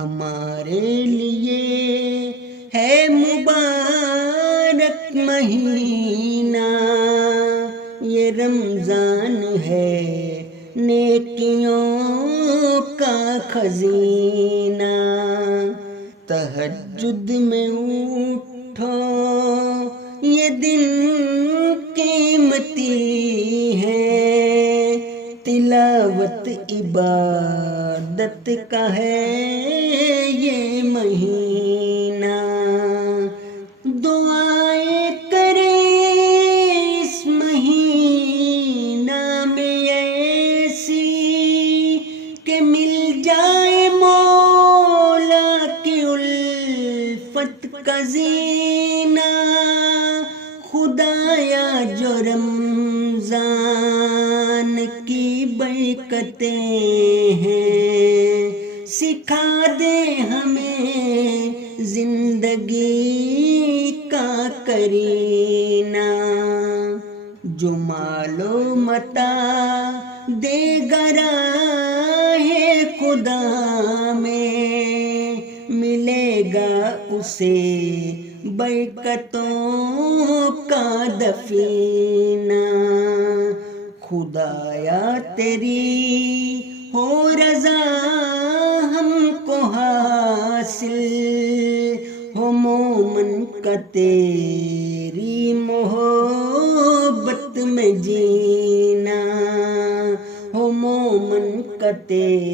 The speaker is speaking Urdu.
ہمارے لیے ہے مبارک مہینہ، یہ رمضان ہے نیکیوں کا خزینہ۔ تہجد میں اٹھو، یہ دن قیمتی ہے، تلاوت عبادت کا ہے یہ مہینہ۔ دعائیں کریں اس مہینہ میں ایسی کہ مل جائے مولا کی الفت کا زینہ۔ خدایا جو رمضان کی برکتیں ہیں، سکھا دے ہمیں زندگی کا کرینہ۔ جو مال و متاع دے گا راہ خدا میں، ملے گا اسے برکتوں کا دفینہ۔ خدایا تیری ہو رضا ہم کو حاصل، ہو مومن کا تیری محبت میں جینا، ہو مومن کا تیری